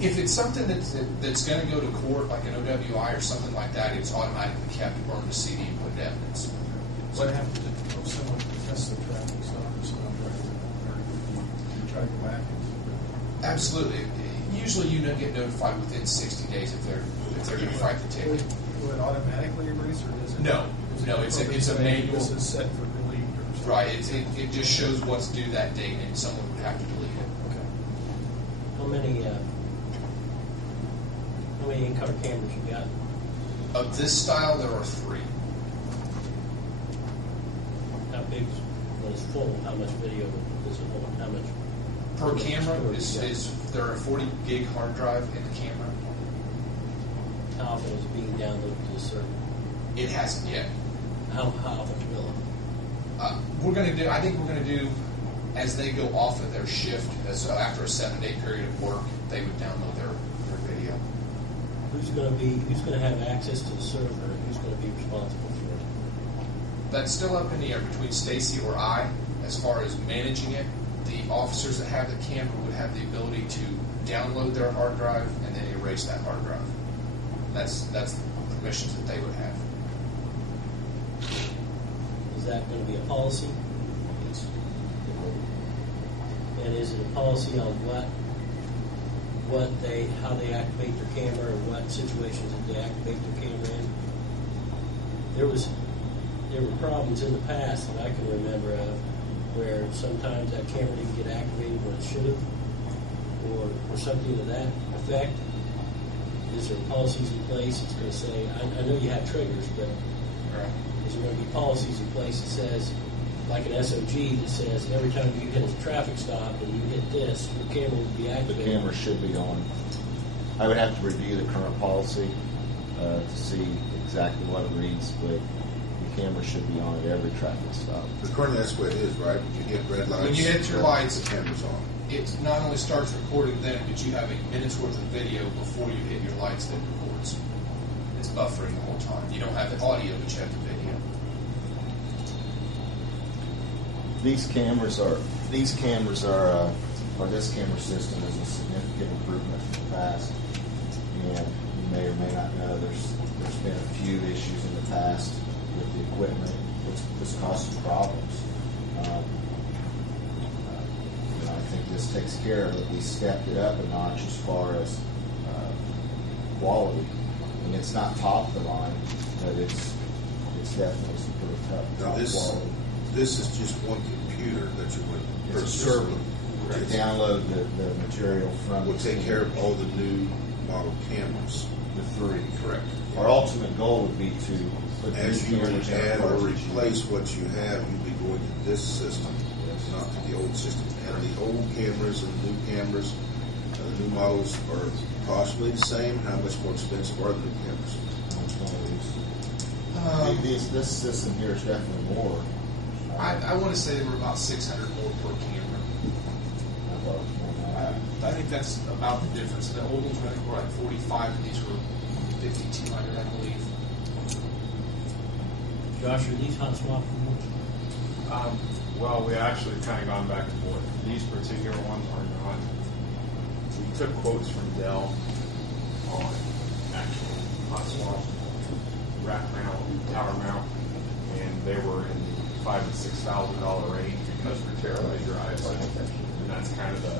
If it's something that's going to go to court, like an OWI or something like that, it's automatically kept, burn the CD, and put evidence. What happens if someone tests the traffic stop or someone try to go back? Absolutely. Usually, you don't get notified within 60 days if they're going to fight the ticket. Will it automatically erase, or does it? No, it's a manual. This is set for delete or something. Right. It just shows what's due that date, and someone would have to delete it. Okay. How many in-car cameras you got? Of this style, there are 3. How big, when it's full, how much video does it hold? How much? Per camera storage is there are 40 gig hard drive in the camera. How often is it being downloaded to the server? It hasn't yet. How often will it? I think we're going to do as they go off of their shift. So after a 7-day period of work, they would download their video. Who's going to have access to the server, and who's going to be responsible for it? That's still up in the air between Stacy or I as far as managing it. The officers that have the camera would have the ability to download their hard drive and then erase that hard drive. That's the permissions that they would have. Is that going to be a policy? And is it a policy on how they activate their camera, or what situations that they activate their camera in? There were problems in the past that I can remember of where sometimes that camera didn't get activated when it should have, or something to that effect. Is there policies in place that's going to say, I know you have triggers, but is there going to be policies in place that says, like an SOG that says every time you hit a traffic stop and you hit this, your camera will be activated? The camera should be on. I would have to review the current policy to see exactly what it reads, but the camera should be on at every traffic stop. The current that's what it is, right? When you hit red lights, When you hit your lights, the camera's on. it not only starts recording then, but you have a minute's worth of video before you hit your lights that records. It's buffering the whole time. You don't have the audio, but you have the video. These cameras are, or this camera system is a significant improvement from the past. And you may or may not know there's been a few issues in the past with the equipment, which caused some problems. I think this takes care of it. We stepped it up a notch as far as quality. I mean, it's not top of the line, but it's definitely some pretty top quality. This is just one computer that you would, or server. To download the material from. Will take care of all the new model cameras. The 3. Correct. Our ultimate goal would be to put As you cameras in add or cartridge. replace what you have, you'll be going to this system, not to the old system. And the old cameras and the new cameras, the new models are approximately the same. How much more expensive are the new cameras? Which one of these? This system here is definitely more. I want to say they were about 600 more per camera. I think that's about the difference. The old ones were like 45, and these were 5,200, I believe. Josh, are these hot swap? Well, we actually kind of gone back and forth. These particular ones are not. We took quotes from Dell on actual hot swap, rack mount, tower mount, and they were in the $5,000 to $6,000 range because they're terabyte drives, and that's kind of the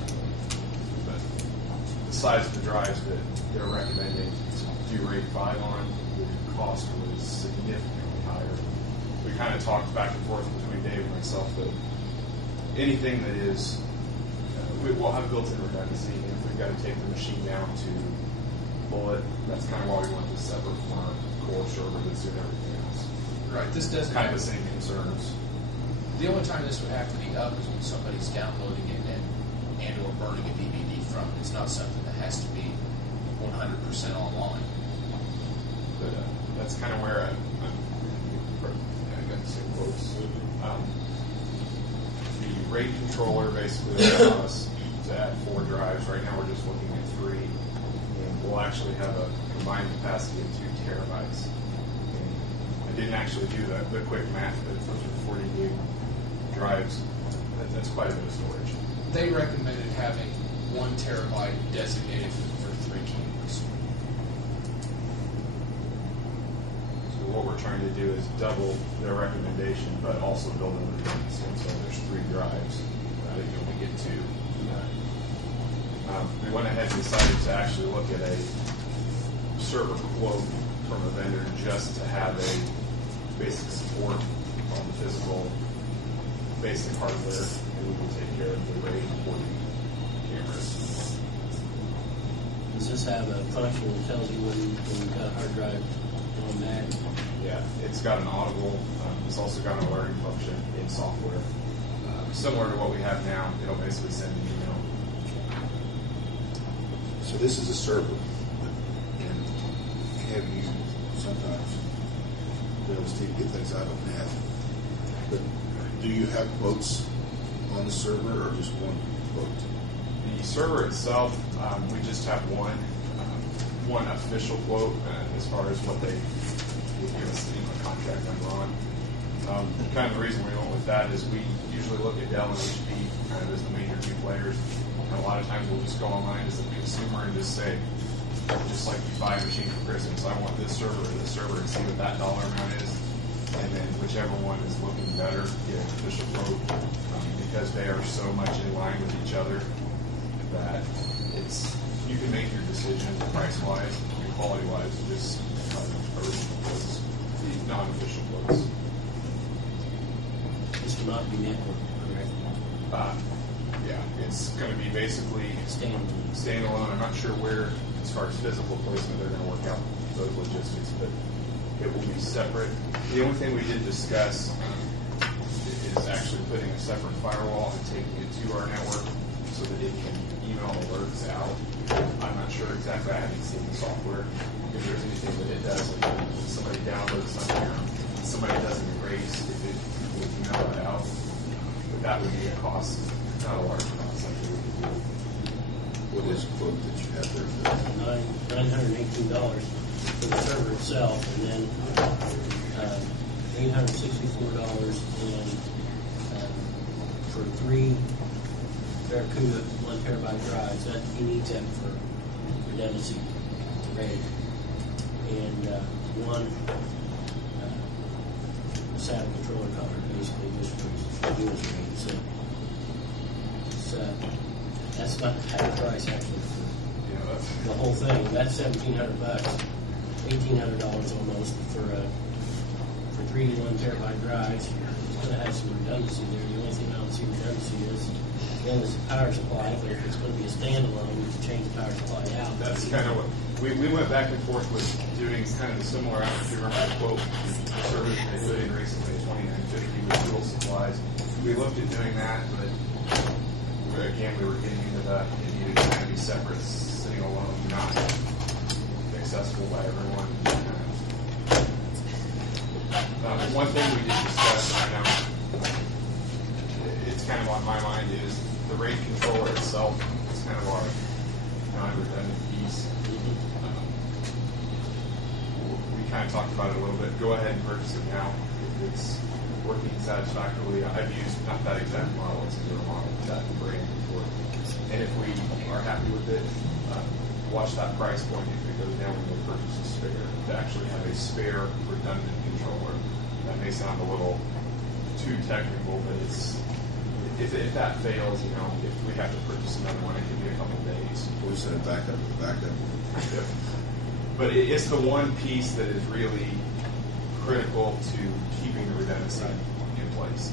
size of the drives that they're recommending to do RAID 5 on. The cost was significantly higher. We kind of talked back and forth between Dave and myself that anything that is, we'll have built-in redundancy, and if we've got to take the machine down to pull it, that's kind of why we want this separate from our core server that's doing everything else. Right. This doesn't Kind of the same concerns. The only time this would have to be up is when somebody's downloading it and or burning a DVD from it. It's not something that has to be 100% online. But that's kind of where I got the same quotes. The RAID controller basically allows us to add 4 drives. Right now we're just looking at 3. And we'll actually have a combined capacity of 2 terabytes. And I didn't actually do the quick math, but those are 40 gig drives. That's quite a bit of storage. They recommended having 1 terabyte designated for we're trying to do is double their recommendation, but also build in redundancy. So there's 3 drives that you only get 2. We went ahead and decided to actually look at a server quote from a vendor just to have a basic support on the physical basic hardware, and we will take care of the RAID for the cameras. Does this have a function that tells you when you've got a hard drive on that? Yeah, it's got an audible. It's also got an alerting function in software, similar to what we have now. It'll basically send an email. So this is a server, and have you sometimes be able to get things I don't have. But do you have quotes on the server or just one quote? The server itself, we just have one official quote as far as what they would give us the contract number on. Kind of the reason we went with that is we usually look at Dell and HP kind of as the major 2 players. And a lot of times we'll just go online as a consumer and just say, just like you buy a machine for Christmas, I want this server or this server, and see what that dollar amount is. And then whichever one is looking better, get an official quote. Because they are so much in line with each other that you can make your decision price-wise and quality-wise just versus the non-official quotes. This will not be network, correct? Yeah, it's going to be basically standalone. I'm not sure where, as far as physical placement, they're going to work out those logistics, but it will be separate. The only thing we did discuss is actually putting a separate firewall and taking it to our network so that it can email alerts out. I'm not sure exactly. I haven't seen the software. If there's anything that it does, like when somebody downloads something or somebody does an erase, if it will email it out. But that would be a cost. Not a large cost. What is the quote that you have there? $918 for the server itself, and then $864 for 3 Barracuda 1 terabyte drives. That he needs that for redundancy to RAID, and 1 SATA controller card, basically just for US RAID. So that's not half the price actually for the whole thing. That's $1,700, $1,800 almost for 3 1 terabyte drives. It's going to have some redundancy there. The only thing I don't see redundancy is the power supply. But if it's going to be a standalone, you can change the power supply out. That's kind of what we went back and forth with doing kind of the similar. I don't know if you remember the quote the service they put in recently, $2,950 with dual supplies. We looked at doing that, but again, we were getting into that. It needed to kind of be separate, sitting alone, not accessible by everyone. One thing we did discuss, and I know it's kind of on my mind, is the RAID controller itself is kind of our non-redundant piece. We kind of talked about it a little bit. Go ahead and purchase it now if it's working satisfactorily. I've used not that exact model, it's a newer model that RAID before. And if we are happy with it, watch that price point if it goes down when we purchase a spare. To actually have a spare redundant controller. That may sound a little too technical, but it's if that fails, if we have to purchase another one, it can be a couple days. We send it back up with backup. But it's the one piece that is really critical to keeping the redundancy in place.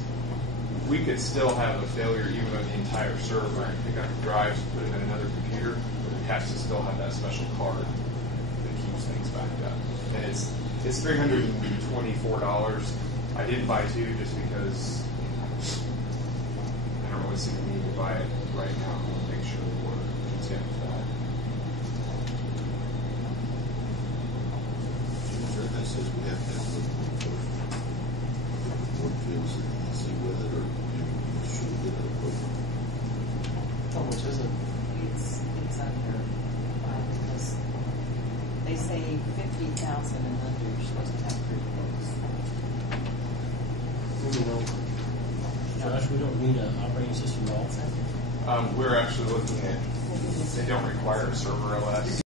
We could still have a failure even with the entire server and pick up the drives, put it in another computer, but it has to still have that special card that keeps things backed up. And it's $324. I didn't buy 2 just because I don't really see the need to buy it right now. I want to make sure that we're content with that. That says we have to have the board feels easy with it, or should we get a quote? How much is it? It's under, because they say 50,000 and under, you're supposed to have 3 quotes. Josh, we don't need an operating system at all. We're actually looking at, they don't require a server OS.